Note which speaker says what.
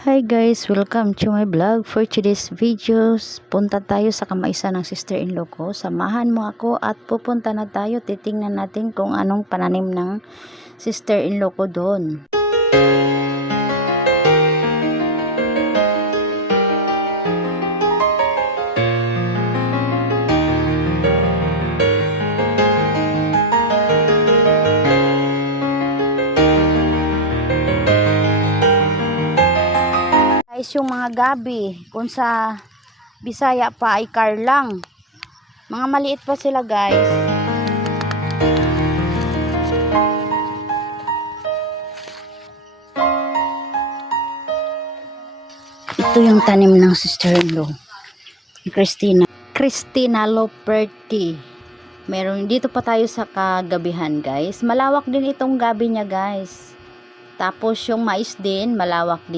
Speaker 1: Hi guys, welcome to my vlog. For today's videos, punta tayo sa kamaisa ng sister-in-law ko. Samahan mo ako at pupunta na tayo. Titingnan natin kung anong pananim ng sister-in-law ko doon. Guys, yung mga gabi, kung sa Bisaya pa ay karlang. Mga maliit pa sila guys. Ito yung tanim ng sister-in-law. Christina. Christina Loperti. Meron dito pa tayo sa kagabihan guys. Malawak din itong gabi niya guys. Tapos yung mais din, malawak din.